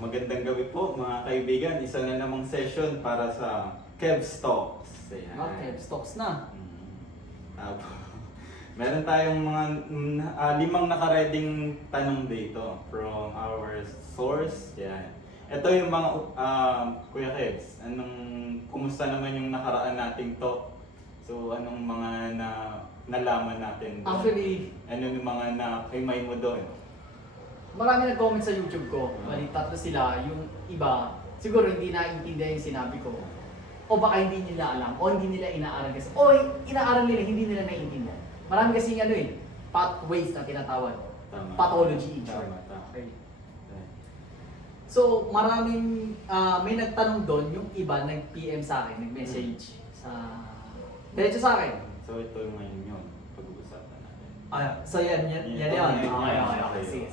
Magandang gabi po mga kaibigan. Isa na namang session para sa Kev's Talks. Ayan. Okay, stocks na. Tapos, meron tayong mga 5 nakareding tanong dito from our source. Yan. Ito yung mga, Kuya Kevs, kumusta naman yung nakaraan nating talk? So, anong mga nalaman natin doon? Actually, Ano yung mga na-himay mo doon? marami nag-comment sa YouTube ko. Bali, tatlo sila. Yung iba, siguro hindi naiintindihan yung sinabi ko. O baka hindi nila alam, o hindi nila inaaral kasi. O inaaral nila, hindi nila naiintindihan. Marami kasi pathways na tinatawag. Tama. Pathology in short. Tama. Okay. So, maraming, may nagtanong doon, yung iba nag-PM sa akin, nag-message diretso sa akin. So, ito yung ngayon yun. Pag-uusapan natin. So yan yun. Okay. Sige.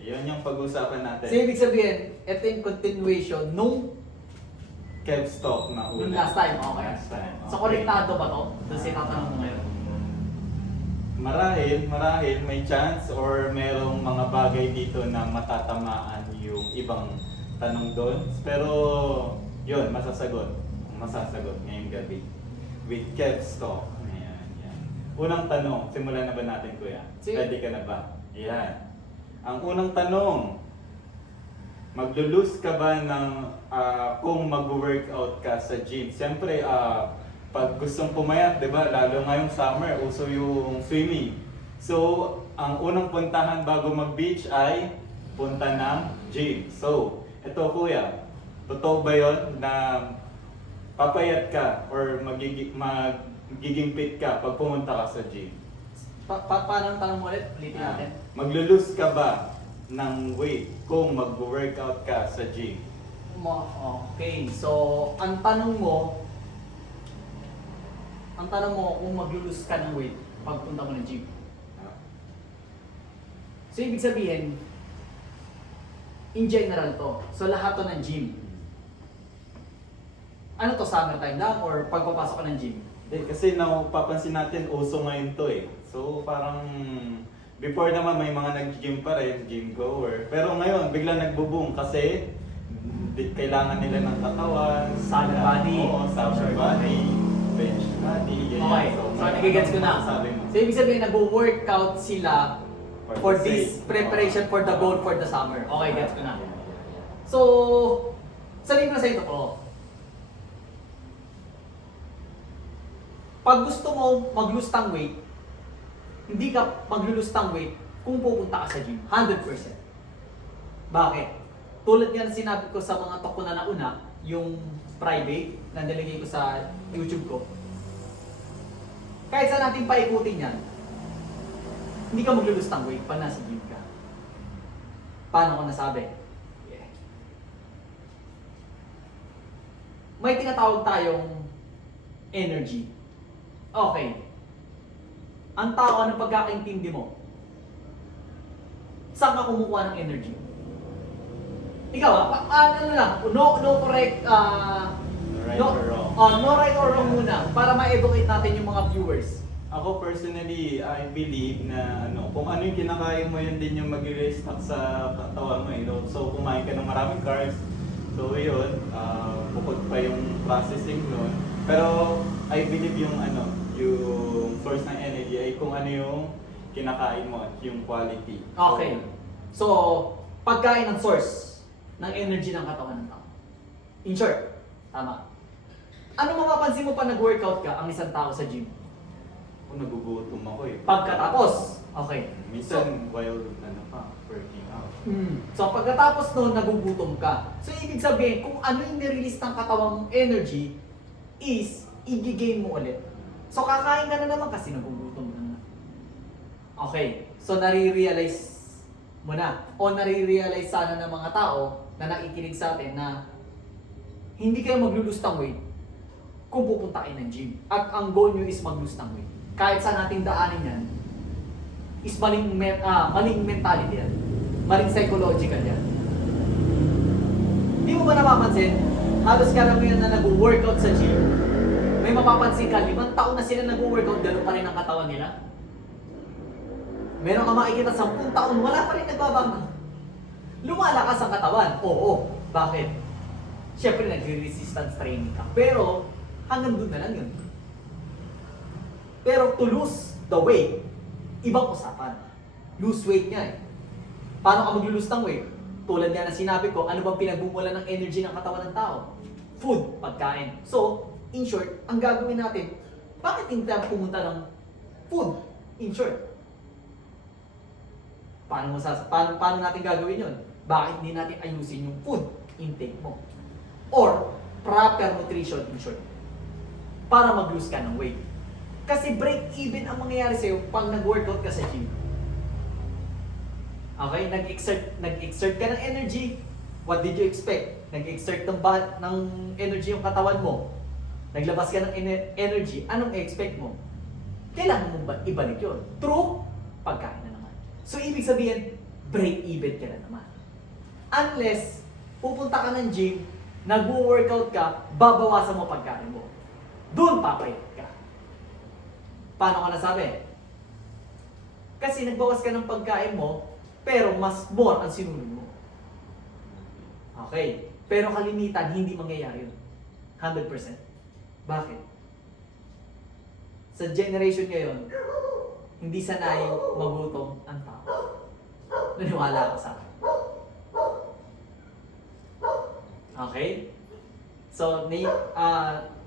Yun yung pag-uusapan natin. So, ibig sabihin, ito yung continuation nung Kev's Talk na una. yung last time. Okay. Last time. So, konektado ba to? Doon sa tatanong mo ngayon. Marahil may chance or merong mga bagay dito na matatamaan yung ibang tanong doon. Pero, yun, masasagot ngayong gabi. With Kev's Talk. Ayan. Unang tanong, simulan na ba natin, Kuya? Sige. Ready ka na ba? Ayan. Ang unang tanong, maglo-lose ka ba kung mag-workout ka sa gym? Siyempre, pag gustong pumayat, di ba, lalo ngayong summer, uso yung swimming. So, ang unang puntahan bago mag-beach ay punta ng gym. So, ito Kuya, totoo ba yun na papayat ka or magiging fit ka pag pumunta ka sa gym? Paano ang tanong mo ulit? Ulitin natin. Maglo-lose ka ba ng weight kung mag-workout ka sa gym? Okay. So, ang tanong mo kung maglulus ka ng weight pagpunta mo ng gym. So, ibig sabihin, in general to. So, lahat to ng gym. Ano to, summertime lang or pagpapasok ka ng gym? Kasi napapansin natin, uso ngayon to eh. So parang before naman may mga nag-gym pa rin, gym goer. Pero ngayon, bigla nagbo-boom kasi kailangan nila ng katawan, Summer body. Oo, summer body, bench body. Ganyan. Okay, so nagigets ko na. Sabi mo. So, ibig sabihin, nag-workout sila for the this sake. preparation for the goal for the summer. Okay, gets ko na. So, sabihin mo na sa ito ko. Pag gusto mo mag-lose ng weight, hindi ka mag-lose ng weight kung pupunta ka sa gym. 100%. Bakit? Tulad nga na sinabi ko sa mga talk ko na nauna, yung private na nilagay ko sa YouTube ko. Kahit saan natin paikutin yan, hindi ka mag-lose ng weight pag nasa gym ka. Paano ko nasabi? Yeah. May tinatawag tayong energy. Okay. Ang tao, anong pagkakaintindi mo? Saan ka kumukuha ng energy? Ikaw, ano lang, no correct, Right or wrong. no right or wrong muna, para ma-educate natin yung mga viewers. Ako personally, I believe na kung ano yung kinakain mo, yun din yung mag-restock sa katawan mo. So kumain ka ng maraming carbs. So yun, bukod pa yung processing nun. Pero I believe yung source ng energy ay kung ano yung kinakain mo at yung quality. Okay. So, pagkain ng source ng energy ng katawan ng tao. In short, tama. Ano mapapansin mo pa nag-workout ka ang isang tao sa gym? Kung nagugutom ako eh. Pagkatapos, okay. Minsan while working out. So, pagkatapos noon, nagugutom ka. So, ibig sabihin, kung ano yung nirelease ng katawang energy, is, i-gain mo ulit. So, kakain ka na naman kasi nagugutom ka na. Okay. So, nare-realize mo na. O nare-realize sana ng mga tao na nakikinig sa atin na hindi kayo mag-lose ng weight kung pupunta kayo ng gym. At ang goal nyo is mag-lose ng weight. Kahit saan natin daanin yan, is maling mentality yan. Maling psychological yan. Di mo ba napapansin? Halos karamihan na nag-workout sa gym, may mapapansin ka, 5 taon na sila nag-workout, gano'n pa rin ang katawan nila. Meron ka makikita 10 taon, wala pa rin nagbabago. Lumalakas ang katawan. Oo. Bakit? Siyempre, nagre-resistance training ka. Pero, hanggang doon na lang yun. Pero to lose the weight, ibang usapan. Lose weight nga eh. Paano ka mag-lose ng weight? Tulad nga na sinabi ko, ano bang pinagbumulan ng energy ng katawan ng tao? Food, pagkain. So, in short, ang gagawin natin, bakit hindi tayo pumunta ng food? In short. Paano natin gagawin yun? Bakit hindi natin ayusin yung food intake mo? Or, proper nutrition in short. Para mag-lose ka ng weight. Kasi break-even ang mangyayari sa'yo pag nag-workout ka sa gym. Okay? Nag-exert ka ng energy. What did you expect? Nag-exert ng energy yung katawan mo. Naglabas ka ng energy. Anong expect mo? Kailangan mo ba ibalik yun? True? Pagkain na naman. So, ibig sabihin, break-even ka na naman. Unless, pupunta ka ng gym, nag-workout ka, babawasan mo pagkain mo. Doon papayat ka. Paano ka nasabi? Kasi nagbawas ka ng pagkain mo, pero mas more ang sinunod mo. Okay. Pero kalimitan, hindi mangyayari yun. 100%. Bakit? Sa generation ngayon, hindi sanay magutom ang tao. Naniwala ka sa akin. Okay? So,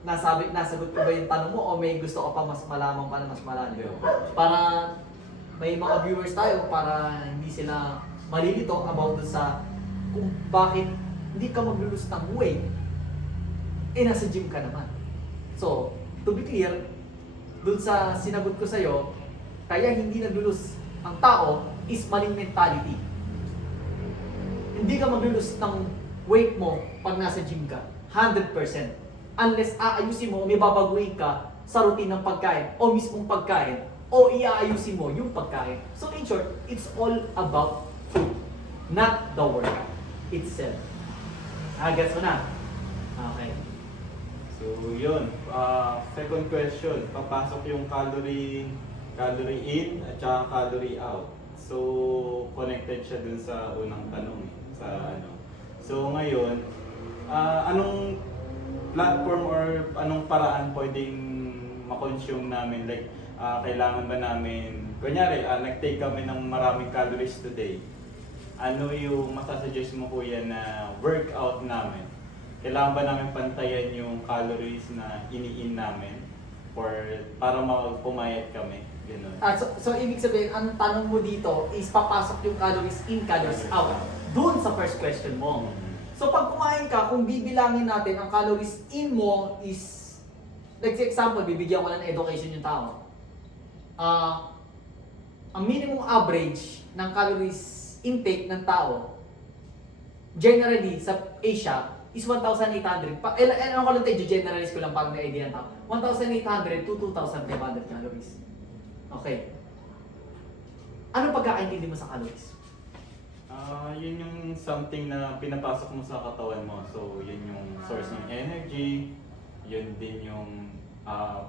nasagot ko ba yung tanong mo o may gusto ko pa mas malaman pa na mas malalim? Para may mga viewers tayo para hindi sila malilito about dun sa kung bakit hindi ka maglulus ng weight nasa gym ka naman. So, to be clear, dun sa sinagot ko sa'yo, kaya hindi naglulus ang tao is maling mentality. Hindi ka maglulus ng weight mo pag nasa gym ka. 100%. Unless aayusin mo o may babaguhin ka sa routine ng pagkain o mismong pagkain o iaayusin mo yung pagkain. So in short, it's all about food, not the workout itself. Gets mo na? Okay. So yun, second question, papasok yung calorie in at saka calorie out. So connected siya dun sa unang tanong sa ano. So ngayon, anong platform or anong paraan pwedeng ma-consume namin? Like, kailangan ba namin, kunyari, nag-take kami ng maraming calories today. Ano yung masasuggest mo kuya na workout namin? Kailangan ba namin pantayan yung calories na ini-in namin para pumayat kami? Ganun. So ibig sabihin, ang tanong mo dito is papasok yung calories in, calories out. Doon sa first question mo. So pag kumain ka, kung bibilangin natin, ang calories in mo is, like example, bibigyan ko lang ng education yung tao. Ang minimum average ng calories intake ng tao, generally sa Asia, is 1,800. Ano ko lang tayo, generalize ko lang para may idea ng tao. 1,800 to 2,500 calories. Okay. Ano pagkakaintindi mo sa calories? Yun yung something na pinapasok mo sa katawan mo. So, yun yung source ng energy. Yun din yung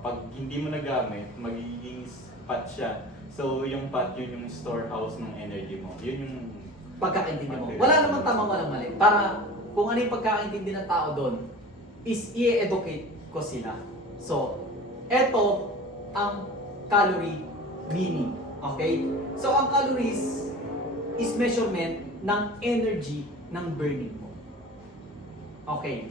pag hindi mo nagamit, magiging fat siya. So, yung fat, yun yung storehouse ng energy mo. Yun yung Pagkakaintindi mo. Wala namang tama, walang mali. Para kung ano yung pagkakaintindi ng tao doon, is i-educate ko sila. So, eto ang calorie meaning. Okay? So, ang calories is measurement ng energy ng burning mo. Okay.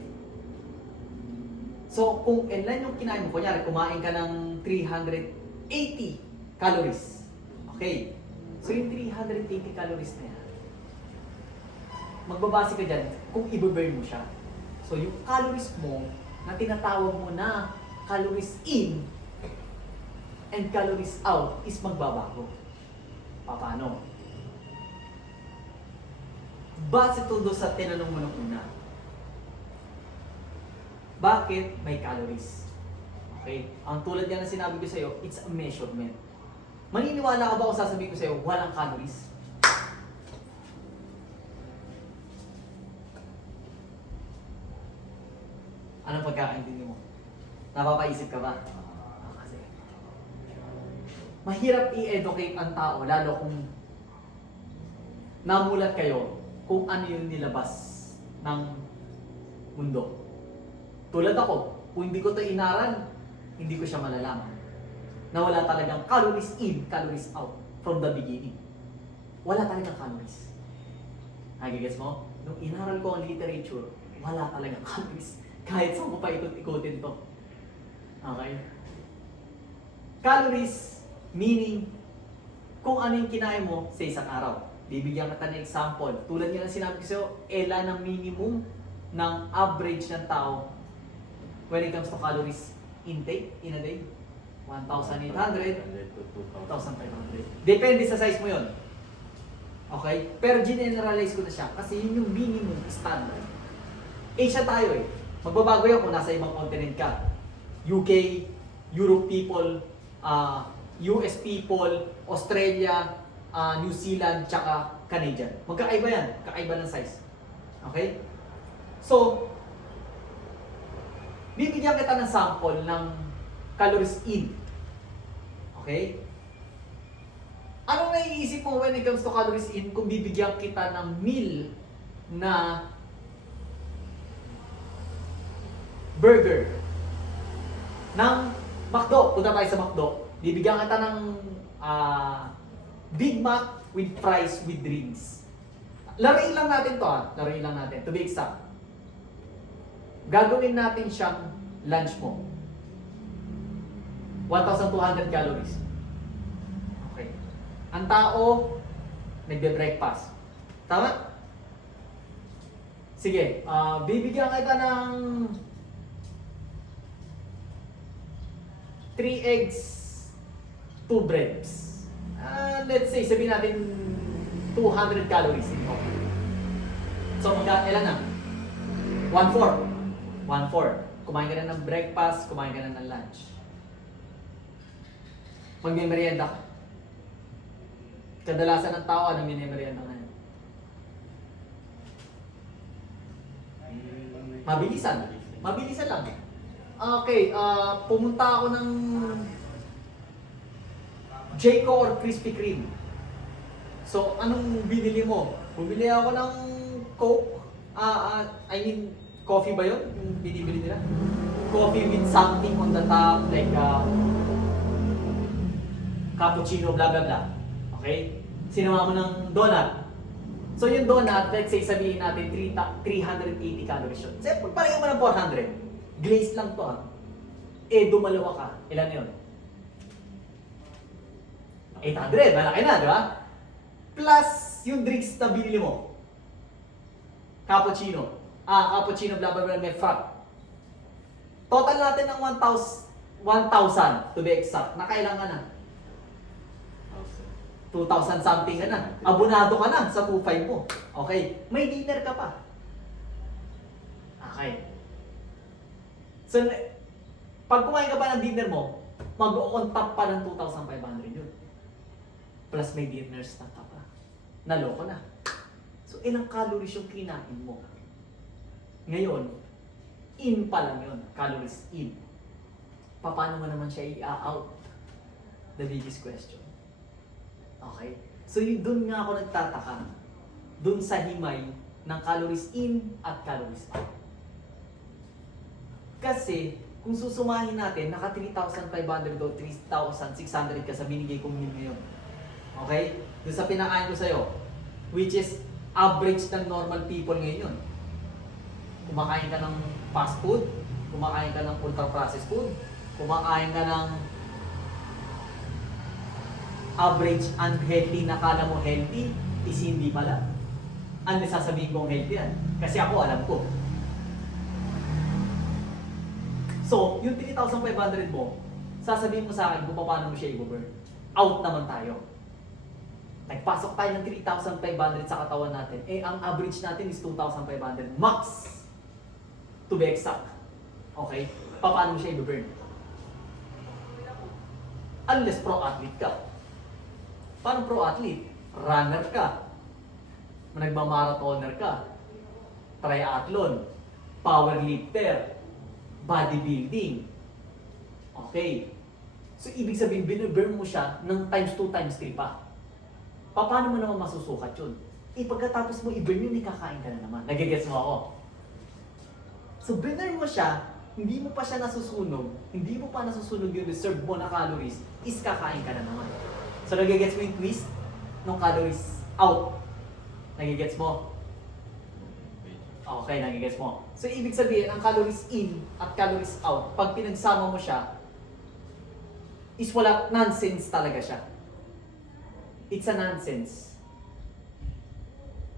So, kung ilan yung kinain mo, kunyari, kumain ka ng 380 calories. Okay. So, yung 380 calories na yan, magbabase ka dyan kung i-burn mo siya. So, yung calories mo na tinatawag mo na calories in and calories out is magbabago. Paano? Base todo sa tinanong mo nung una. Bakit may calories? Okay? Ang tulad yan na sinabi ko sa'yo, it's a measurement. Maniniwala ka ba kung sasabihin ko sa'yo, walang calories? Anong pagkakaintindi mo? Napapaisip ka ba? Kasi mahirap i-educate ang tao, lalo kung namulat kayo kung ano yung nilabas ng mundo. Tulad ako, kung hindi ko ito inaral, hindi ko siya malalaman. Na wala talagang calories in, calories out from the beginning. Wala talagang calories. Nagigets mo? Nung inaral ko ang literature, wala talagang calories. Kahit saan ko pa ikot-ikotin to. Okay? Calories, meaning, kung ano yung kinain mo sa isang araw. Bibigyan kita ng example. Tulad nga ng sinabi ko sa'yo, ilan ang minimum ng average ng tao when it comes to calories intake in a day? 1,800, 1,500. Depende sa size mo yon. Okay? Pero generalize ko na siya kasi yun yung minimum standard. Asia tayo eh. Magbabago yan kung nasa ibang continent ka. UK, Europe people, US people, Australia, New Zealand, tsaka Canadian. Magkaiba yan. Kakaiba ng size. Okay? So, bibigyan kita ng sample ng calories in. Okay? Anong naiisip mo when it comes to calories in kung bibigyan kita ng meal na burger ng McDo? Punta tayo sa McDo. Bibigyan kita ng Big Mac with fries with drinks. Laruin lang natin to Laruin lang natin. To be exact. Gagawin natin siyang lunch mo. 1,200 calories. Okay. Ang tao, nagbe-breakfast. Tama? Sige, bibigyan kita ng 3 eggs, 2 breads. Let's say, sabihin natin 200 calories. Okay. So, ilan na? 1/4. 1/4. Kumain ka na ng breakfast, kumain ka na ng lunch. Magme-merienda ka. Kadalasan ng tao, ano mini-merienda ngayon? Mabilisan. Mabilisan lang. Okay, pumunta ako ng Jayco or Krispy Kreme. So, anong binili mo? Bumili ako ng Coke. Coffee ba yun? Yung binibili nila? Coffee with something on the top, like cappuccino, blah blah blah. Okay? Sinama mo ng donut. So yung donut, let's say sabihin natin 380 calories yun. Kasi pagpareho mo ng 400, glaze lang to dumalawa ka. Ilan yun? 800, malaki na, di ba? Plus yung drinks na binili mo. Cappuccino. Cappuccino, blah blah blah, may frap. Total natin ng 1,000 to be exact. Nakailangan na. 2,000 something ka na. Abonado ka na sa 2,500 mo. Okay. May dinner ka pa. Okay. So, pag kumain ka pa ng dinner mo, mag-on top pa ng 2,500 yun. Plus may dinner snack ka pa. Naloko na. So, ilang calories yung kinain mo? Ngayon, in pa lang yun. Calories in. Paano mo naman siya i-out? The biggest question. Okay? So, doon nga ako nagtataka. Doon sa himay ng calories in at calories out. Kasi, kung susumahin natin, naka 3,500 o 3,600 ka sa binigay kong meal ngayon. Okay? Doon sa pinakain ko sa'yo, which is average ng normal people ngayon yun. Kumakain ka ng fast food, kumakain ka ng ultra-processed food, kumakain ka ng average unhealthy na kala mo healthy, is hindi pala. Ano sasabihin kong healthy yan? Kasi ako alam ko. So, yung 3,500 mo, sasabihin mo sa akin kung paano mo siya i-burn. Out naman tayo. Nagpasok tayo ng 3,500 sa katawan natin. Ang average natin is 2,500 max. To be exact. Okay? Paano mo siya i-burn? Unless pro-athlete ka. Paano pro-athlete? Runner ka. Nagmamarathoner ka. Triathlon. Powerlifter. Bodybuilding. Okay. So, ibig sabihin, binurn mo siya ng times 2, times 3 pa. Paano mo naman masusukat yun? pagkatapos mo i-burn yun, kakain ka na naman. Nagigets mo ako? So, burn mo siya, hindi mo pa siya nasusunog, hindi mo pa nasusunog yung reserve mo na calories, is kakain ka na naman. So, nagigets mo yung twist ng calories out. Nagigets mo? Okay, nagigets mo. So, ibig sabihin, ang calories in at calories out, pag pinagsama mo siya, is wala, nonsense talaga siya. It's a nonsense.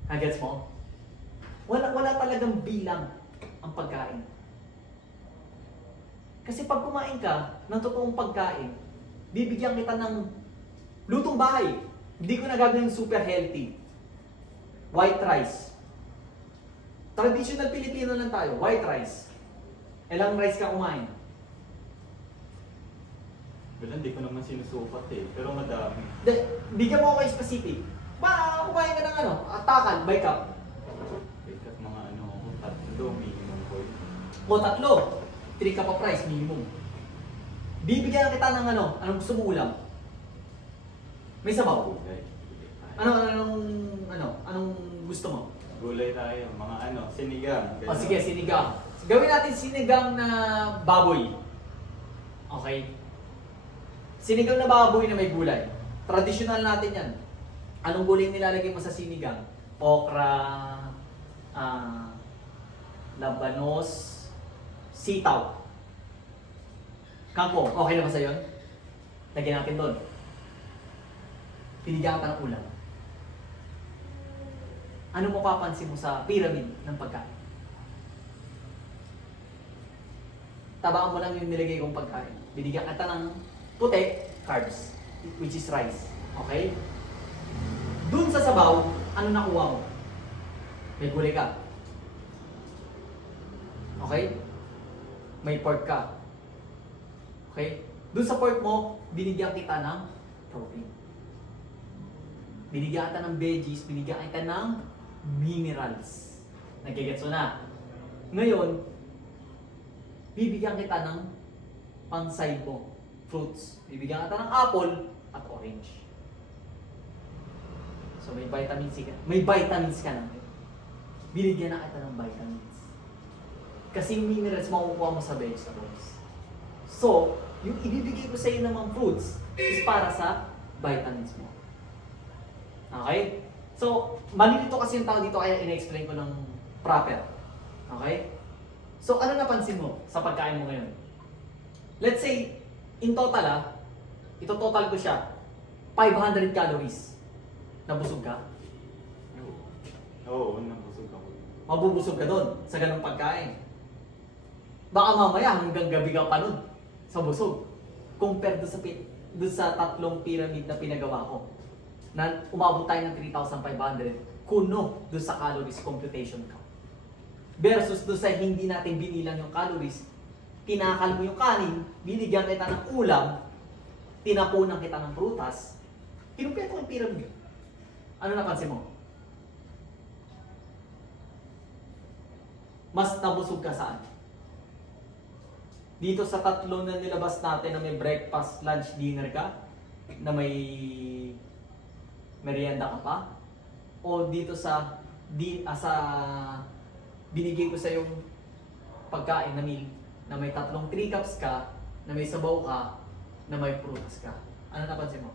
Nagigets mo? Wala talagang bilang ang pagkain. Kasi pag kumain ka ng totoong pagkain, bibigyan kita ng lutong bahay. Hindi ko na gagawin super healthy. White rice. Traditional Pilipino lang tayo, white rice. Ilang rice ka kumain? Well, hindi ko naman sinusukat eh, pero madami. Bigyan mo ako yung specific. Kumain ka ng takal, by cup. Kat mga tatlo, minimum ko yun. O tatlo, 3 cup of rice, minimum. Bibigyan kita ng anong gusto mo ulam? May sabaw. Gulay. Anong gusto mo? Gulay tayo, mga sinigang. O sige, sinigang. Gawin natin sinigang na baboy. Okay? Sinigang na baboy na may gulay. Traditional natin yan. Anong gulay nilalagay mo sa sinigang? Okra, labanos, sitaw. Kangkong, okay na ba sa'yo? Lagyan natin doon. Pinigyan ka ng ulam. Ano mapapansin mo sa pyramid ng pagkain? Tabaan mo lang yung nilagay kong pagkain. Binigyan kita ng puti, carbs, which is rice. Okay? Dun sa sabaw, ano nakuha mo? May gulay ka. Okay? May pork ka. Okay? Dun sa pork mo, binigyan kita ng protein. Binigyan kita ng veggies, binigyan kita ng minerals. Nagigets mo na. Ngayon, bibigyan kita ng pang-side mo. Fruits. Bibigyan kita ng apple at orange. So may vitamin C ka. May vitamins ka na. Binigyan na kita ng vitamins. Kasi yung minerals makukuha mo sa vegetables. So, yung ibibigay ko sa iyo namang fruits is para sa vitamins mo. Okay? So, malilito kasi yung tao dito kaya in-explain ko ng proper. Okay? So, ano napansin mo sa pagkain mo ngayon? Let's say, in total ito total ko siya, 500 calories. Nabusog ka? Oo, nabusog ako. Mabubusog ka doon sa ganung pagkain. Baka mamaya hanggang gabi ka pa nun sa busog. Compared doon sa tatlong pyramid na pinagawa ko. Na umabot tayo ng 3,500 kuno doon sa calories computation ko. Versus doon sa hindi natin binilang yung calories, tinakal mo yung kanin, binigyan kita ng ulam, tinapunan kita ng prutas, kinumpleto ko yung pyramid. Ano napansin mo? Mas nabusog ka saan? Dito sa tatlo na nilabas natin na may breakfast, lunch, dinner ka, na may merienda ka pa, o dito sa binigay ko sa yung pagkain na meal na may 3 cups ka, na may sabaw ka, na may prutas ka. Ano napansin mo?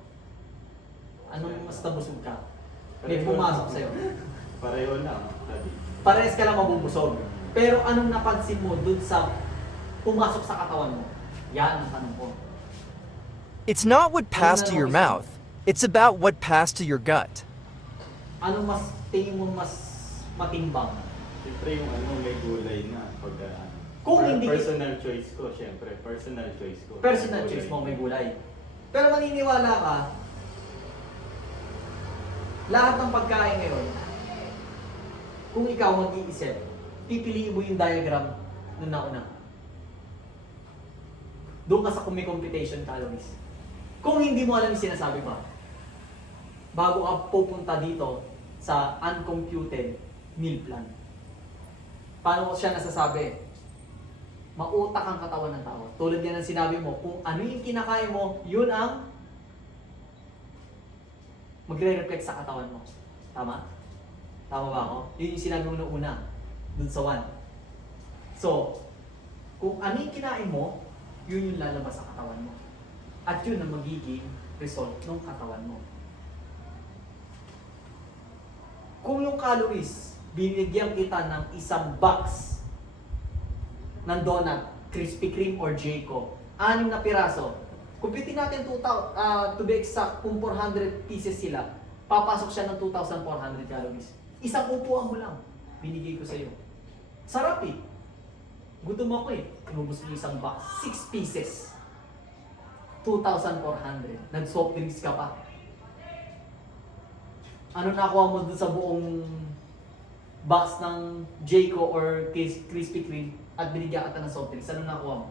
Anong mas nabusog ka? May pumasok sa'yo. Pareho lang. Parehas ka lang mabubusog. Pero anong napansin mo dun sa pumasok sa katawan mo? Yan ang tanong ko. It's not what passed to your mouth. It's about what passed to your gut. Ano mas tingin mo mas matimbang? Siyempre yung may gulay na. Pag, Kung hindi- personal choice ko, siyempre. Personal choice ko. Personal choice mo may gulay. Pero maniniwala ka, lahat ng pagkain ngayon, kung ikaw mag-iisip, pipiliin mo yung diagram nung nauna. Doon ka sa computation calories. Kung hindi mo alam yung sinasabi ko, bago ka pupunta dito sa uncomputed meal plan. Paano ko siya nasasabi? Mautak ang katawan ng tao. Tulad yan ang sinabi mo, kung ano yung kinakain mo, yun ang magre-reflect sa katawan mo. Tama? Tama ba ako? Yun yung sinabi mo nung una, dun sa 1. So, kung ano yung kinain mo, yun yung lalabas sa katawan mo. At yun ang magiging result ng katawan mo. Kung yung calories, binigyan kita ng isang box ng donut, Krispy Kreme or Jayco, 6 na piraso. Kumpitin natin to be exact, kung 400 pieces sila, papasok siya ng 2,400 calories. Isang upuan mo lang, binigay ko sa'yo. Sarap eh. Gutom ako eh. Inubos mo isang box, 6 pieces. 2,400. Nag-soft drinks ka pa. Ano nakuha mo dun sa buong box ng Jayco or Krispy Kreme at binigyan ka ng soft drinks? Ano nakuha mo?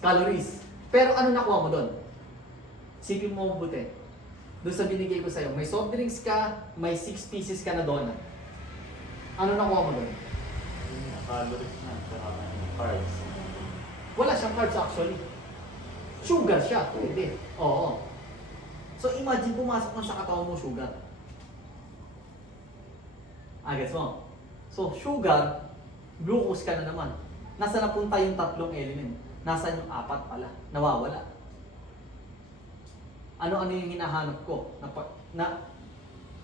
Calories. Pero ano nakuha mo doon? Sipin mo mabuti. Doon sa binigay ko sa'yo, may soft drinks ka, may 6 pieces ka na donut. Ano nakuha mo doon? Calories na, saka carbs. Wala siyang carbs actually. Sugar siya, pwede. Oo. So imagine pumasok na sa katawan mo sugar. Gets mo? So sugar, glucose ka na naman. Nasa napunta yung 3 element? Nasaan yung 4 pala? Nawawala. Ano-ano yung hinahanap ko na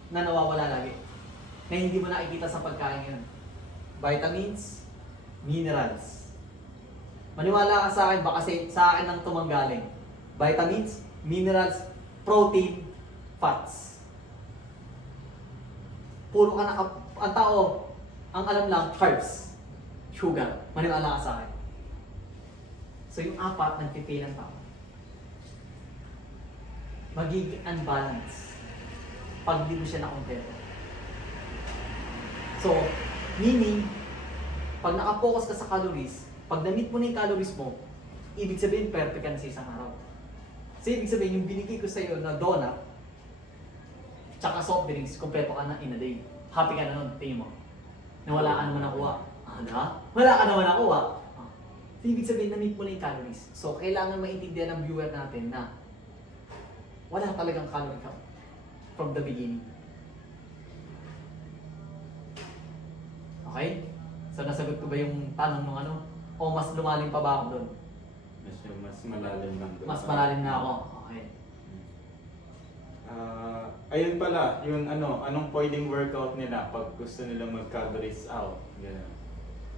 nawawala lagi? Na hindi mo nakikita sa pagkain yun. Vitamins, minerals. Maniwala ka sa akin, baka sa akin ang tumanggaling. Vitamins, minerals, protein, fats. Puro ka ang tao, ang alam lang, carbs, sugar. Maniwala ka sa akin. So yung 4, nagpipilang tao. Magiging unbalanced pag di mo siya nakompleto. So, meaning, pag nakapokus ka sa calories, pag na-meet mo na yung calories mo, ibig sabihin perfect ka na sa isang araw. So, ibig sabihin, yung binigay ko sa iyo na donut, tsaka soft drinks, kompleto ka na in a day. Happy ka na nun, tingin mo. Na wala ka naman nakuha. Wala ka naman nakuha. So, ibig sabihin, na-meet mo na yung calories. So, kailangan maintindihan ng viewer natin na wala talagang calorie count from the beginning. Okay? So, nasagot ko ba yung tanong ng ano? O mas lumalim pa ba ako doon? Mas malalim lang doon. Mas malalim na ako. Okay. Ayun pala, yung anong pwedeng workout nila pag gusto nila mag-calories out. Ganun.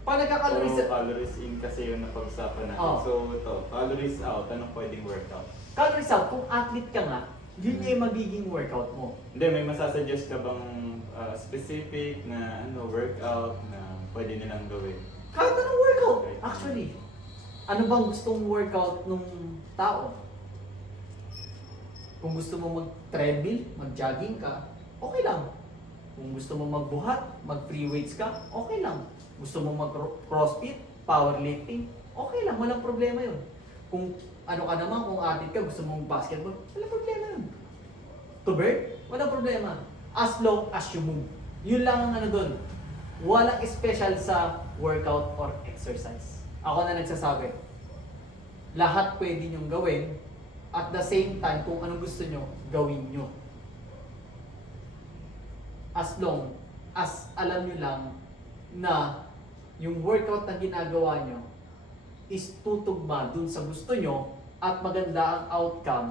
Pag nagka-calories... So, calories in kasi yung napag-usapan natin. Oh. So, ito, calories out, anong pwedeng workout? Calories out, kung athlete ka nga, yun yung magiging workout mo. Hindi, may masasuggest ka bang specific na workout na pwede nilang gawin? Kahit anong workout, actually. Ano bang gustong workout nung tao? Kung gusto mo mag-treadmill, mag-jogging ka, okay lang. Kung gusto mo magbuhat, mag-free weights ka, okay lang. Gusto mo mag-crossfit, powerlifting, okay lang, walang problema yun. Kung ano ka naman, kung athlete ka, gusto mo mag-basketball, walang problema yun. To burn, walang problema. As long as you move. Yun lang ang doon. Walang special sa workout or exercise. Ako na nagsasabi, lahat pwede nyong gawin, at the same time, kung anong gusto nyo, gawin nyo. As long as alam nyo lang na yung workout na ginagawa nyo is tutugma dun sa gusto nyo at maganda ang outcome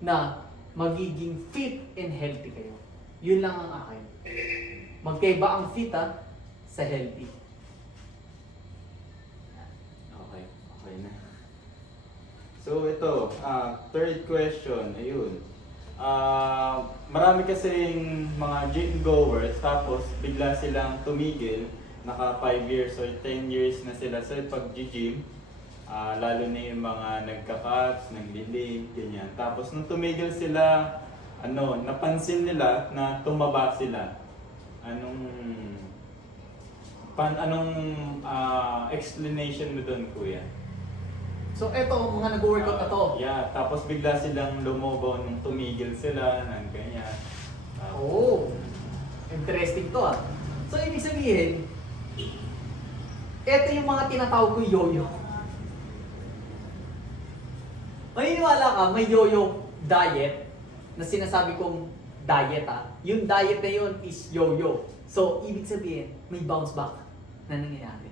na magiging fit and healthy kayo. Yun lang ang akin. Magkaiba ang fit sa healthy. Okay na. So ito, third question, ayun. Marami kasing mga gym goers tapos bigla silang tumigil, naka 5 years or 10 years na sila sa pag-gym. Lalo na yung mga nagka-cuts, naglilig, ganyan. Tapos nung tumigil sila, napansin nila na tumaba sila. Anong explanation mo doon, kuya? So eto, mga nag-workout na to. Yeah, tapos bigla silang lumobo nung tumigil sila, nang ganyan. Oh, interesting to So ibig sabihin, eto yung mga tinatawag ko yo-yo. Maniniwala ka, may yo-yo diet na sinasabi kong diet yung diet na yun is yo-yo. So, ibig sabihin, may bounce back na nangyayari.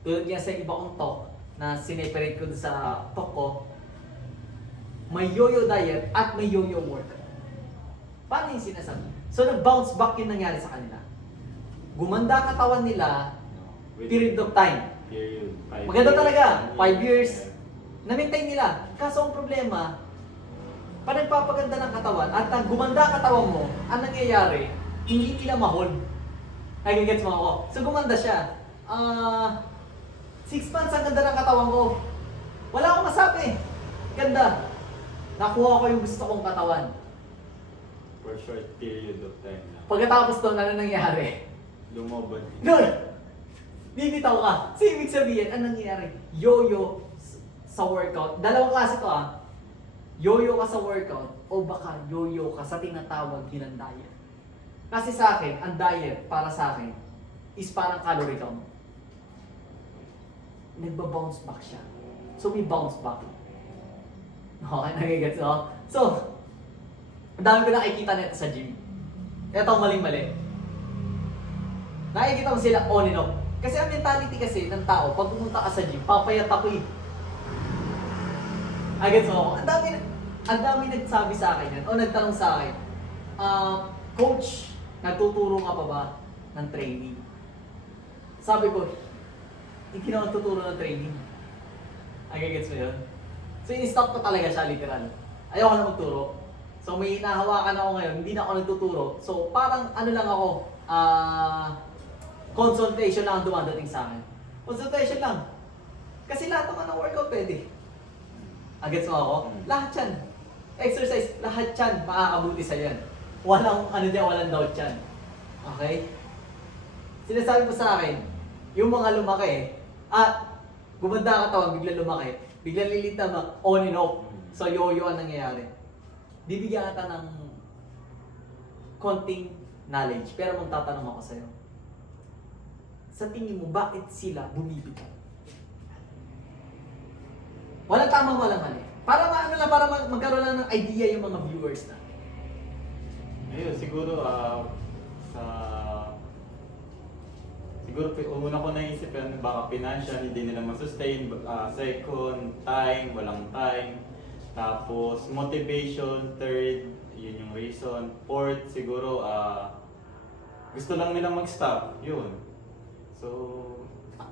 Tulad nga sa iba kong talk na sineperate ko sa talk ko, may yo-yo diet at may yo-yo workout. Paano yung sinasabi? So, nag-bounce back yung nangyari sa kanila. Gumanda katawan nila, period of time. Period. Maganda talaga, 5 years. Na-maintain nila. Kaso ang problema, pag nagpapaganda ng katawan at gumanda ang katawan mo, ang nangyayari, hindi nila ma-hold. Nagigets mo ako. So gumanda siya. 6 months ang ganda ng katawan ko. Wala akong masabi. Ganda. Nakuha ko yung gusto kong katawan. For short period of time na. Pagkatapos doon, ano nangyari? Lumobot. Doon! Bibitaw ka. So ibig sabihin, ano nangyayari? Yo-yo sa workout. Dalawang klase to Yo-yo ka sa workout o baka yo-yo ka sa tinatawag nilang diet. Kasi sa akin, ang diet para sa akin is parang calorie count. Nagba-bounce back siya. So may bounce back. Okay, nagigets mo? So, ang dami ko nakikita nito sa gym. Ito ang maling-mali. Nakikita mo sila on and off. Kasi ang mentality kasi ng tao, pag pumunta ka sa gym, papayat ako eh. Ay, gets mo ako? Ang dami nagsabi sa akin yan, o nagtanong sa akin, Coach, nagtuturo ka pa ba ng training? Sabi ko, hindi na ako nagtuturo ng training. Ay, gets mo yun? So, in-stop ko talaga siya, literal. Ayoko na magturo. So, may hinahawakan ako ngayon, hindi na ako nagtuturo. So, parang ano lang ako, consultation lang ang dumadating sa akin. Consultation lang. Kasi lahat naman ng workout pwede. Agets mo ako? Lahat yan. Exercise, lahat yan makakabuti sa yan. Walang walang doubt yan. Okay? Sinasabi mo sa akin, yung mga lumaki, gumanda ka katawan, bigla lumaki, bigla lilita on and off. So yo-yo ang nangyayari. Bibigyan kita ng konting knowledge, pero magtatanong ako sa'yo. Sa tingin mo, bakit sila bumibitaw? Walang tama, walang mali. Para magkaroon lang ng idea yung mga viewers na. Ayun, siguro siguro una ko naisip yan, baka financial, hindi nila masustain. Second, time, walang time. Tapos, motivation, third, yun yung reason. Fourth, siguro, gusto lang nilang mag-stop, yun. So,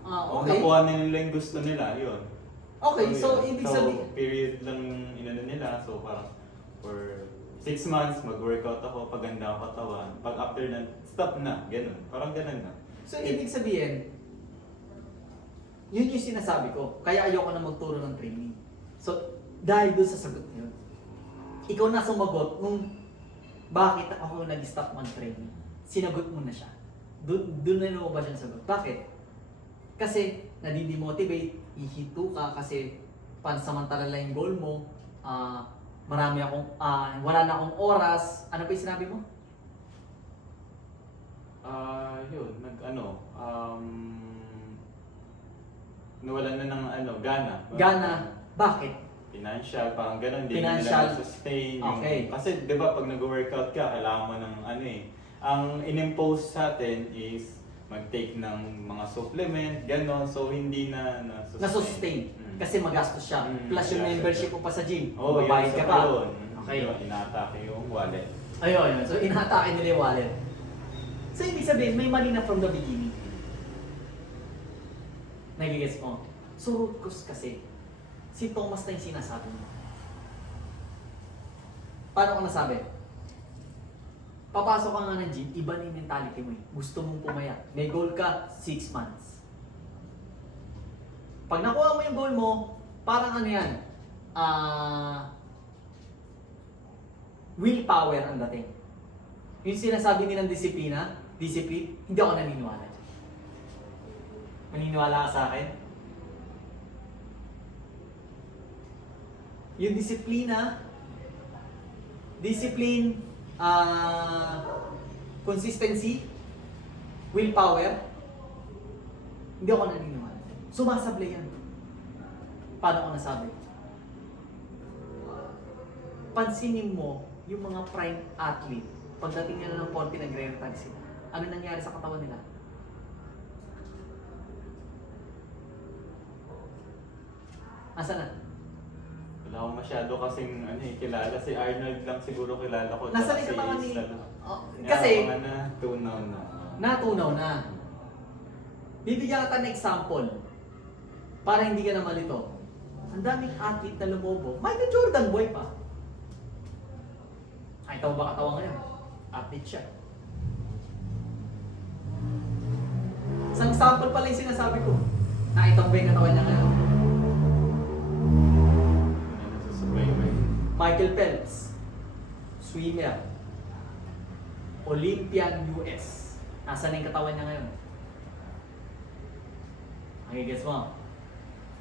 Okay. nakuha nila yung gusto nila, yun. Okay, so yun. ibig sabihin, Period lang inano nila, so parang for 6 months, mag-workout ako, paganda ang katawan. Pag after na, stop na, ganun. Parang ganun na. so ibig sabihin, yun yung sinasabi ko. Kaya ayoko na magturo ng training. So, dahil doon sa sagot niyo, ikaw na sumagot nung bakit ako nag-stop mag-training. Sinagot mo na siya. Doon na lumabas yung sagot. Bakit? Kasi nadidemotivate, ihito ka kasi pansamantala lang yung goal mo, wala na akong oras. Ano pa yung sinabi mo? Yun, nawalan na ng gana. Gana. Bakit? Financial, parang ganun, hindi Financial. nila sustain. Okay. Kasi, di ba, pag nag-workout ka, kailangan mo ng ang in-impose sa atin is mag-take ng mga supplement, gano'n, so hindi na Na-sustain. Kasi magastos siya. Plus yung yeah, membership mo pa sa gym. Oo, Babayad ka pa. Yun. Okay. Yun, inatake yung wallet. Ayun. So, inatake nila yung wallet. So, ibig sabihin, may mali na from the beginning. Nagigets mo? So, root cause kasi, si Thomas na yung sinasabi mo. Paano ko nasabi? Papasok ka nga ng gym, iba na yung mentality mo eh. Gusto mong pumayat. May goal ka, 6 months. Pag nakuha mo yung goal mo, parang ano yan, willpower ang dating. Yung sinasabi nilang discipline, hindi ako naniniwala. Maniniwala ka sa akin? Yung discipline, consistency, willpower, hindi ako naniniwala. Sumasablay yan. Paano ko nasabi? Pansinin mo yung mga prime athlete, pagdating nila ng 40, nagre-retire sila. Ano nangyari sa katawan nila? Asa na? Wala akong masyado kasing kilala. Si Arnold lang siguro kilala ko. Nasa tsaka rin katawan ni... Stallone. Oh, Kaya kasi, mga natunaw na. natunaw na. Bibigyan kita ng example para hindi ka na malito. Ang daming athlete na lumobo. Michael Jordan, boy pa. Ay, tao ba katawan ngayon? Athlete siya. Isang sample pala yung sinasabi ko. Nakita mo ba yung katawan niya ngayon? Ano nasusubaybay. Michael Phelps, swimmer, Olympian US. Nasaan na yung katawan niya ngayon? Gets mo?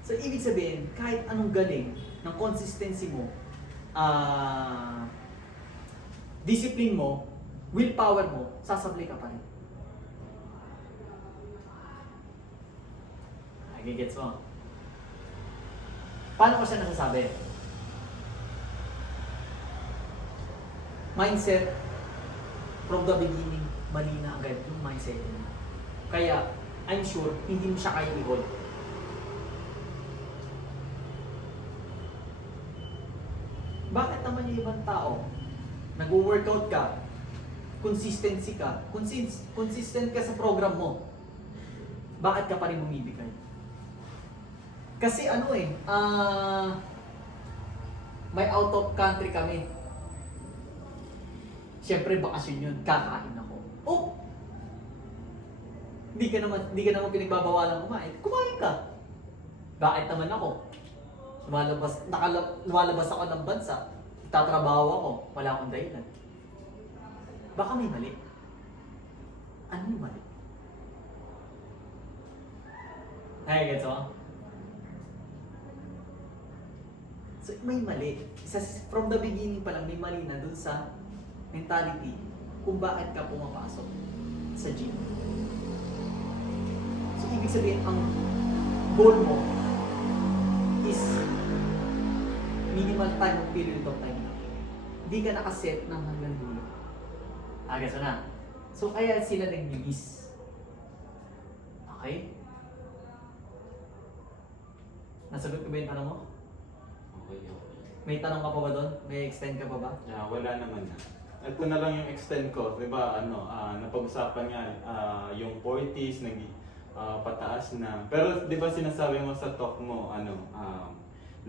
So, ibig sabihin, kahit anong galing ng consistency mo, discipline mo, willpower mo, sasablay ka pa rin. Gets mo? Paano ko siya nasasabi? Mindset, from the beginning, mali na agad yung mindset niya. Kaya, I'm sure, hindi mo siya kaya i-hold. Bakit naman yung ibang tao, nag-workout ka, consistency ka, consistent ka sa program mo, bakit ka pa rin bumibigay? Kasi may out of country kami. Siyempre, bakasyon yun, kakain ako. Oh! Hindi ka naman pinagbabawalan kumain. Kumain ka. Bakit naman ako? Lumalabas ako ng bansa. Tatrabaho ako. Wala akong dahilan. Baka may mali. Ano yung mali? Ay, gets mo? So, may mali. From the beginning pa lang, may mali na dun sa mentality kung bakit ka pumapasok sa gym. So, ibig sabihin, ang goal mo is minimal time o period of time. Hindi ka nakaset ng hanggang dulo. Gets mo na? So, kaya sila nag-miss. Okay? Nasagot ko ba yung tanong mo? Okay. May tanong ka pa ba doon? May extend ka pa ba? Wala naman na. Ito na lang yung extend ko. Diba, napag-usapan nga yung 40s, pataas na. Pero di ba sinasabi mo sa talk mo,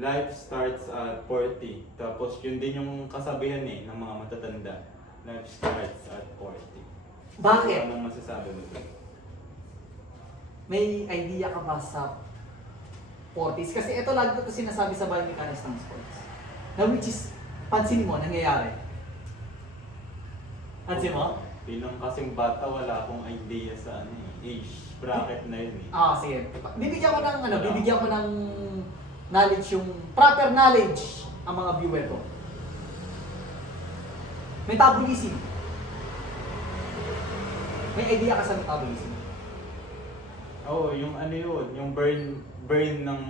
life starts at 40. Tapos yun din yung kasabihan ng mga matatanda. Life starts at 40. Bakit? So, anong masasabi mo doon? May idea ka ba sa 40s? Kasi ito lagi ko ito sinasabi sa biomechanics ng sports. Na which is, pansin mo, nangyayari. Pansin mo? Bilang kasing bata, wala akong idea sa age bracket na yun eh. Sige. Bibigyan ko ng knowledge, yung proper knowledge ang mga viewer ko. Metabolism. May idea ka sa metabolism? Oo, yung yun, yung burn ng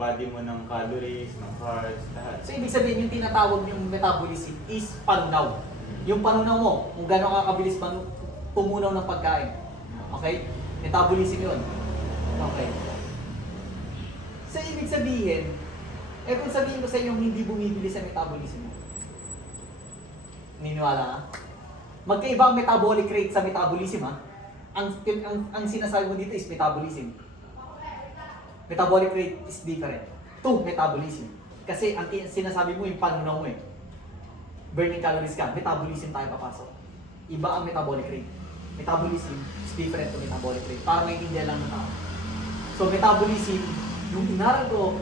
body mo ng calories, ng carbs, lahat. So, ibig sabihin, yung tinatawag yung metabolism is panunaw. Yung panunaw mo, kung gano'n kakabilis tumunaw ng pagkain. Okay? Metabolism yun. Okay. So, ibig sabihin, kung sabihin ko sa inyo hindi bumibili sa metabolism mo, niniwala ka? Magkaiba ang metabolic rate sa metabolism, ha? Ang sinasabi mo dito is metabolism. Metabolic rate is different to metabolism. Kasi ang sinasabi mo yung panunaw mo burning calories ka, metabolism tayo papasok. Iba ang metabolic rate. Metabolism is different to metabolic rate. Para maintindihan lang ng tao. So metabolism, yung inaral ko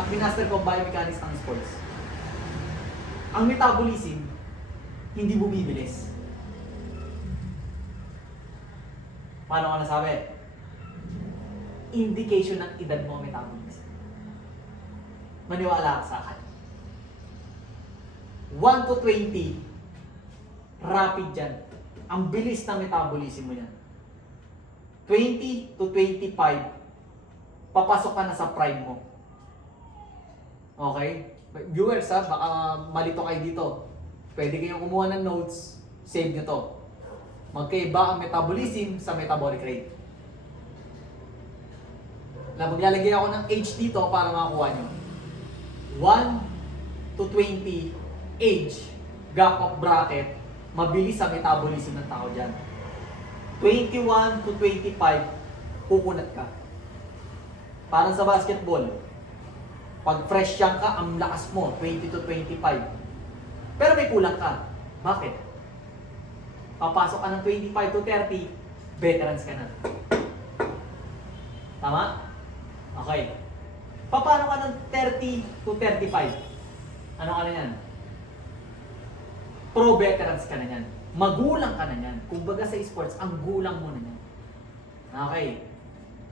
at binaster ko ang biomechanics ng sports. Ang metabolism, hindi bumibilis. Paano ka nasabi? Indication ng edad mo ang metabolism. Maniwala ka sa akin. 1 to 20, rapid yan. Ang bilis na metabolism mo yan. 20 to 25, papasok ka na sa prime mo. Okay? Viewers baka malito kayo dito. Pwede kayong kumuha ng notes, save nyo to. Magkaiba ang metabolism sa metabolic rate. Na maglalagay ako ng age dito para makakuha nyo. 1 to 20 age, gap of bracket, mabilis ang metabolism ng tao dyan. 21 to 25, kukunat ka. Parang sa basketball, pag fresh young ka, ang lakas mo, 20 to 25. Pero may kulang ka. Bakit? Papasok ka ng 25 to 30, veterans ka na. Tama? Okay. Paano ka ng 30 to 35? Ano ka na yan? Pro veterans ka na yan. Magulang ka na yan. Kumbaga sa sports, ang gulang mo na yan. Okay.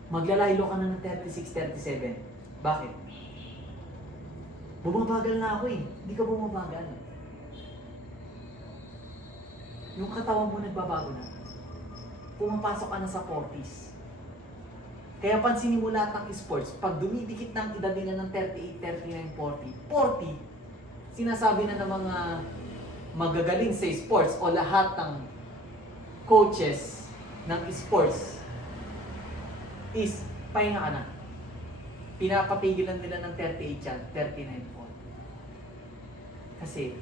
Maglalaylo ka na ng 36, 37. Bakit? Bumabagal na ako eh. Hindi ka bumabagal. Yung katawan mo nagbabago na. Pumapasok ka na sa 40s. Kaya pansinin mo lahat ng sports, pag dumidikit ng edad nila ng 38, 39, 40, sinasabi na ng mga magagaling sa sports o lahat ng coaches ng sports is pahinga ka na. Pinapapigilan nila ng 38 yan, 39, 40. Kasi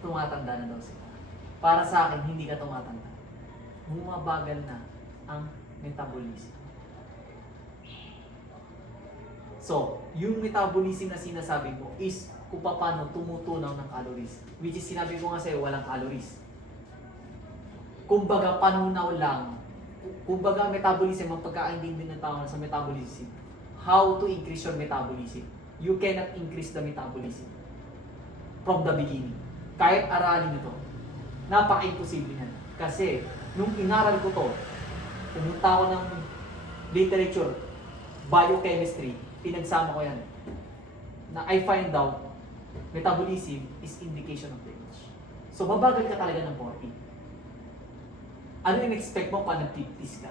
tumatanda na daw sila. Para sa akin, hindi ka tumatanda. Bumabagal na ang metabolism. So, yung metabolism na sinasabi mo is kung paano tumutunaw ng calories. Which is sinabi ko nga sa'yo, walang calories. Kumbaga, panunaw lang. Kumbaga, metabolism, ang pagkaintindi ng tao sa metabolism. How to increase your metabolism. You cannot increase the metabolism from the beginning. Kahit aralin nyo to, napaka-imposible yan. Kasi, nung inaral ko to, pumunta ako ng literature, biochemistry, pinagsama ko yan. Na I find out, metabolism is indication of the age. So, babagal ka talaga ng 40. Ano yung expect mo pa nag-50s ka?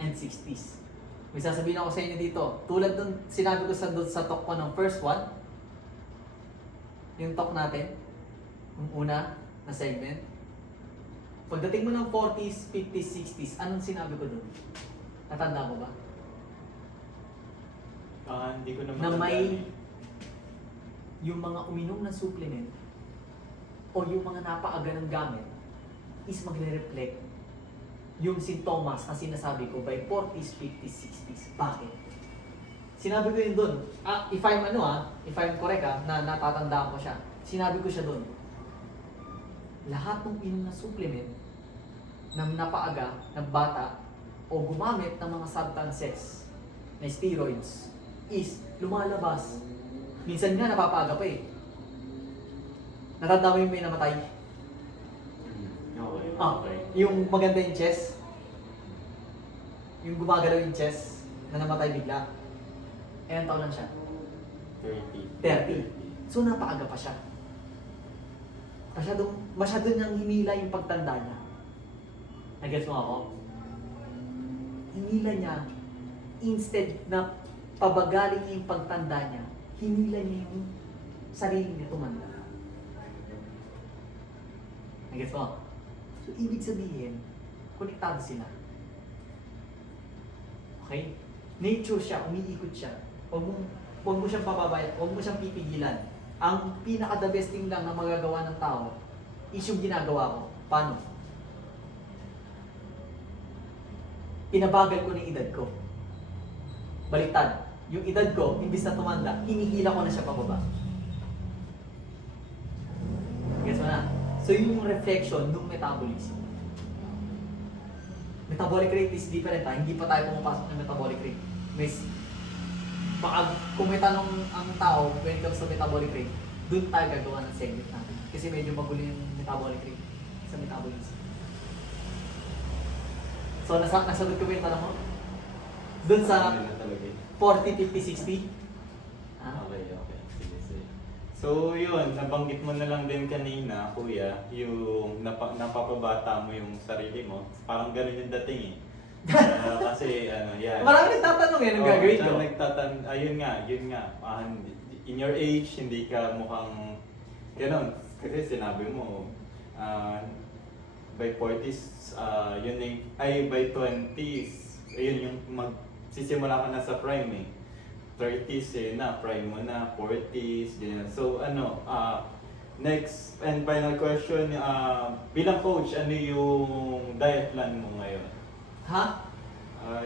And 60s. May sasabihin ako sa inyo dito, tulad nung sinabi ko sa talk ko ng first one, yung talk natin, yung una na segment, pagdating mo ng 40s, 50s, 60s, anong sinabi ko doon? Natanda mo ba? Hindi ko naman Na may natandaan yung mga uminom ng supplement o yung mga napaaga ng gamit is magre-reflect yung sintomas na sinasabi ko by 40s, 50s, 60s. Bakit? Sinabi ko yun doon. If I'm correct na natatandaan ko siya. Sinabi ko siya doon. Lahat ng inom na supplement ng napaaga, ng bata, o gumamit ng mga substances na steroids is lumalabas. Minsan nga napapaaga pa eh. Natanda mo yung may namatay? Okay. Okay. Yung maganda yung chest, yung gumagalaw yung chest, na namatay bigla. Ilang taon lang siya? 30. So napaaga pa siya. Masyado niyang hinila yung pagtanda niya. Nag-gets mo ako? Hinila niya, instead na pabagalin niya yung pagtanda niya, hinila niya yung sarili niya tumanda. Nag-gets mo? So, ibig sabihin, konektado sila. Okay? Nature siya, umiikot siya. Huwag mo siyang pababayad, huwag mo siyang pipigilan. Ang pinaka-the best thing lang na magagawa ng tao is yung ginagawa ko. Paano? Pinabagal ko ng edad ko. Baliktad. Yung edad ko, imbis na tumanda, hinihila ko na siya pababa. Gets mo na? So yung reflection ng metabolism. Metabolic rate is different hindi pa tayo pumapasok ng metabolic rate. Baka kung may tanong ang tao when it comes to metabolic rate, doon tayo gagawa ng segment natin. Kasi medyo magulo yung metabolic rate sa metabolism. So nasagot ko ba yung tanong mo? Doon sa Ano na talaga eh. 40, 50, 60? Okay. Sige. So yun, nabanggit mo na lang din kanina, kuya, yung napapabata mo yung sarili mo. Parang ganun yung dating eh. Kasi yan. Marami nagtatanong yan ang gagawin ko. Yun nga. In your age, hindi ka mukhang Ganon. Kasi sinabi mo, by 40s, yun na by 20s, yun yung magsisimula ka na sa prime eh. 30s na, prime mo na, 40s, ganyan. So next and final question, bilang coach, ano yung diet plan mo ngayon? Ha?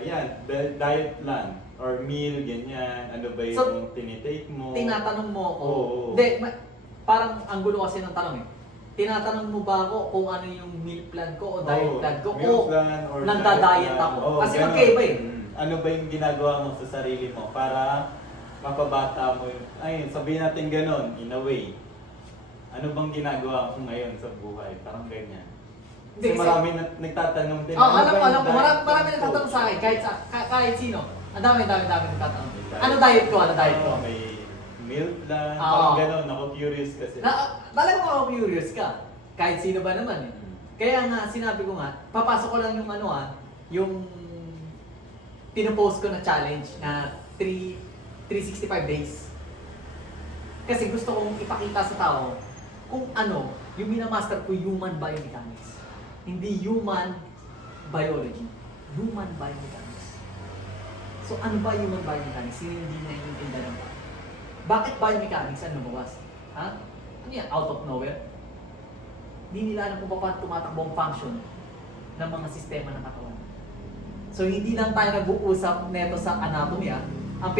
Yan, diet plan or meal, ganyan. Ano ba yung So, tinitake mo? Tinatanong mo ako. Oo. Hindi, parang ang gulo kasi ng tanong eh. Tinatanong mo ba ako kung ano yung meal plan ko o diet Oo, plan ko meal o plan or nagda-diet plan. ako? Oo, Kasi ganun. magkaiba eh. Ano ba yung ginagawa mo sa sarili mo para mapabata mo yung, sabihin natin ganon, in a way. Ano bang ginagawa mo ngayon sa buhay? Parang ganyan. Hindi, Kasi kasi- marami nagtatanong din. Oh, ano alam ba ko, yung alam ko. diet Marami plan nagtatanong ko? sa akin, kahit sino. Ang dami nagtatanong. Ano diet ko? Ano diet ko? May meal plan, Oo. parang ganon. Ako curious kasi. Talagang ako curious ka. Kahit sino ba naman eh. Kaya nga, sinabi ko nga, papasok ko lang yung yung pinopost ko na challenge na 365 days. Kasi gusto kong ipakita sa tao kung ano yung minamaster ko, human biomechanics. Hindi human biology. Human biomechanics. So ano ba human biomechanics? Sino hindi naiintindihan ba? Bakit biomechanics? Ano bawas? Ha? Ano yan? Out of nowhere? Hindi nila alam kung paano tumatakbo ang function ng mga sistema ng katawan. So hindi lang tayo nag-uusap neto sa anatomy Ang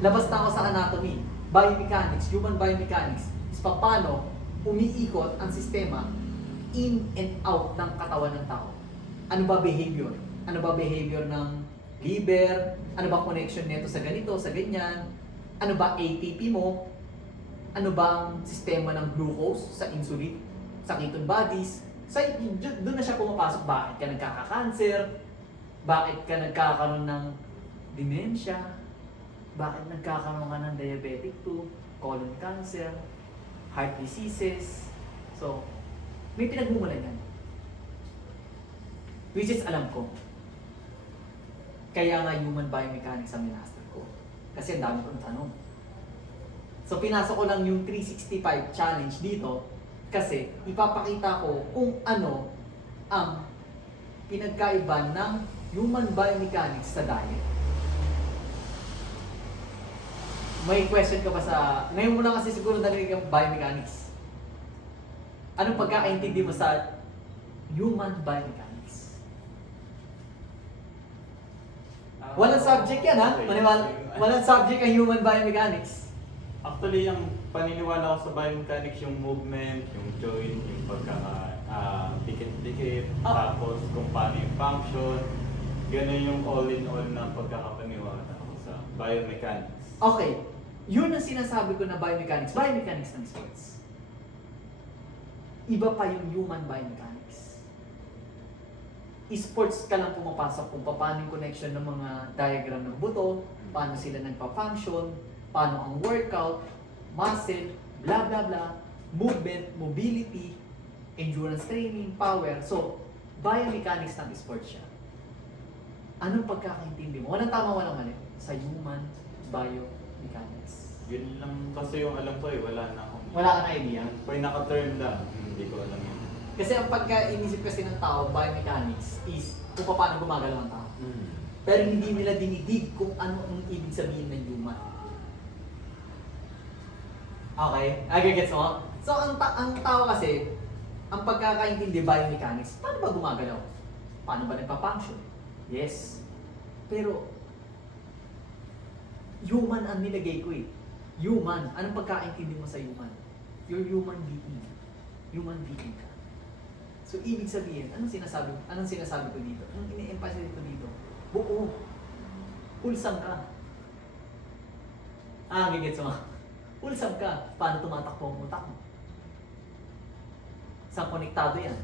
labas na ako sa anatomy, biomechanics, human biomechanics, is paano umiikot ang sistema in and out ng katawan ng tao. Ano ba behavior? Ano ba behavior ng liver? Ano ba connection nito sa ganito, sa ganyan? Ano ba ATP mo? Ano ba ang sistema ng glucose sa insulin? Sa ketone bodies? Doon na siya pumapasok. Bakit ka nagkaka-cancer? Bakit ka nagkakaroon ng dementia? Bakit nagkakaroon ka ng diabetic 2, colon cancer, heart diseases? So, may pinagmumulan yan. Which is alam ko. Kaya nga human biomechanics ang minaster ko. Kasi ang dami kong tanong. So, pinasok ko lang yung 365 challenge dito kasi ipapakita ko kung ano ang pinagkaiba ng human biomechanics sa diet. May question ka ba sa... Ngayon mo lang kasi siguro narinig ang biomechanics. Anong pagkakaintindi mo sa human biomechanics? Walang subject yan ha? Walang subject ang human biomechanics. Actually, yung paniniwala ko sa biomechanics, yung movement, yung joint, yung dikit-dikit, tapos kung paano yung function, ganun yung all-in-all na pagkakapaniwala ko sa biomechanics. Okay, yun ang sinasabi ko na biomechanics ng sports. Iba pa yung human biomechanics. Sports ka lang pumapasok kung paano yung connection ng mga diagram ng buto, paano sila nagpa-function, paano ang workout, muscle, blah blah blah, movement, mobility, endurance training, power. So, biomechanics ng sports siya. Anong pagkakaintindi mo? Walang tama, walang mali sa human biomechanics. Yun lang kasi yung alam ko wala na akong... Wala ka na idea? Pag naka-term lang, hindi ko alam yun. Kasi ang pagka-inisip kasi ng tao, biomechanics is kung paano gumagalaw ang tao. Pero hindi nila dinidig kung ano ang ibig sabihin ng human. Okay? Gets mo? So, ang tao kasi, ang pagkakaintindi biomechanics, paano ba gumagalaw? Paano ba nagpa-function? Yes. Pero, human ang nilagay ko eh. Human. Anong pagkakaintindi mo sa human? You're human being. Human being ka. So, ibig sabihin, anong sinasabi ko dito? Anong ini-emphasize ko dito? Buo. Pulsang ka. Gets mo? Pulsang ka. Paano tumatakbo ang utak mo? Saan konektado yan?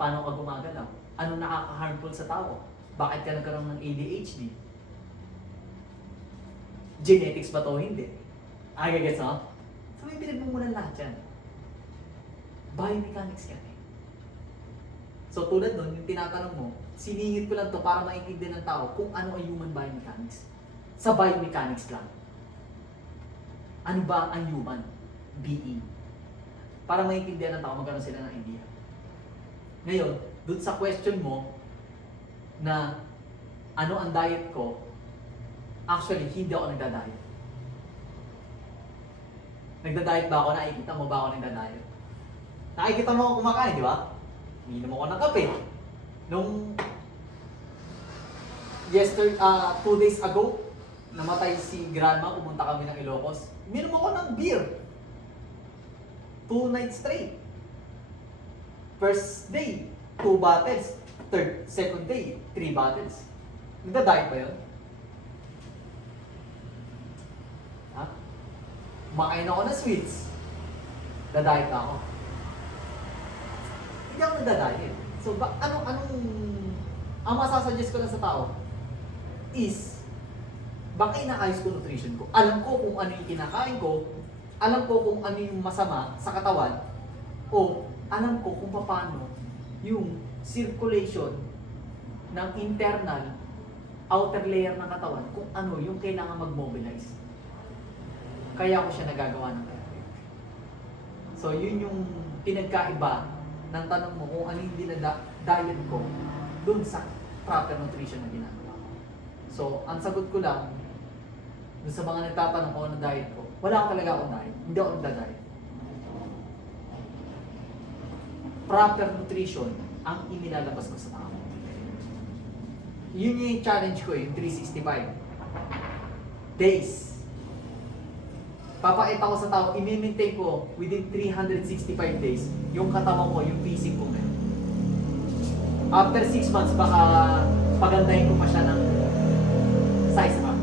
Paano ka gumagalaw? Ano nakaka-harmful sa tao? Bakit ka nagkaroon ng ADHD? Genetics ba to? Hindi. Gets mo? So may pinagmumulan lahat yan. Biomechanics yan eh. So tulad nun, yung tinatanong mo, siningit ko lang to para maintindihan ng tao kung ano ay human biomechanics. Sa biomechanics lang. Ano ba ang human being? para maintindihan ng tao, magkaroon sila ng idea. Ngayon, dun sa question mo na ano ang diet ko, actually, hindi ako nagda-diet. Nagda-diet ba ako? Nakikita mo ba ako nagda-diet? Nakikita mo ako kumakain, di ba? Umiinom ako ng kape. Nung 2 days ago, namatay si grandma, pumunta kami ng Ilocos. Umiinom ako ng beer. 2 nights straight. First day, 2 bottles. Second day, 3 bottles. Nagda-diet ba yun? Ha? Kumakain ako ng sweets. Da-diet na ako. Hindi ako nagda-diet. So, ang masasuggest ko lang sa tao is, baka inaayos ko nutrition ko. Alam ko kung ano yung kinakain ko, alam ko kung ano yung masama sa katawan, o alam ko kung paano yung circulation ng internal outer layer ng katawan, kung ano yung kailangan mag-mobilize. Kaya ako siya nagagawa ng kaya. So, yun yung pinagkaiba ng tanong mo kung ano yung diet ko dun sa proper nutrition na ginagawa ko. So, ang sagot ko lang, dun sa mga nagtatanong kung ano diet ko, wala talaga akong diet. Hindi ako nagda-diet. Proper nutrition ang inilalabas ko sa tao. Yun yung challenge ko, yung 365 days. Papakita ko sa tao, i-maintain ko within 365 days yung katawan ko, yung physique ko ngayon. After 6 months, baka pagandahin ko pa siya ng size up.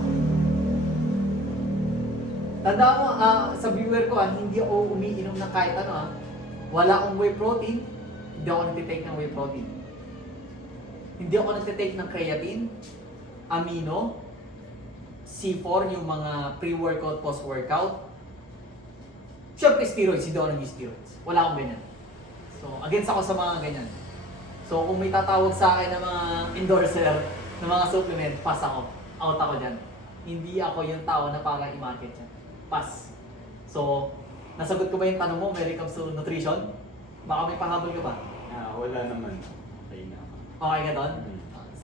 Tandaan mo, sa viewer ko, hindi ako umiinom ng kahit ano. Wala akong whey protein, hindi ako nagtitake ng whey protein. Hindi ako nagtitake ng creatine, amino, C4, yung mga pre-workout, post-workout. Siyempre, steroids, hindi ako nag-steroids. Wala akong ganyan. So, against ako sa mga ganyan. So, kung may tatawag sa akin ng mga endorser, ng mga supplement, pass ako. Out ako dyan. Hindi ako yung tao na para i-market yan. Pass. So, nasagot ko ba yung tanong mo when it comes to nutrition? Baka may pahabol ka ba? Wala naman. Okay na. Okay ka doon?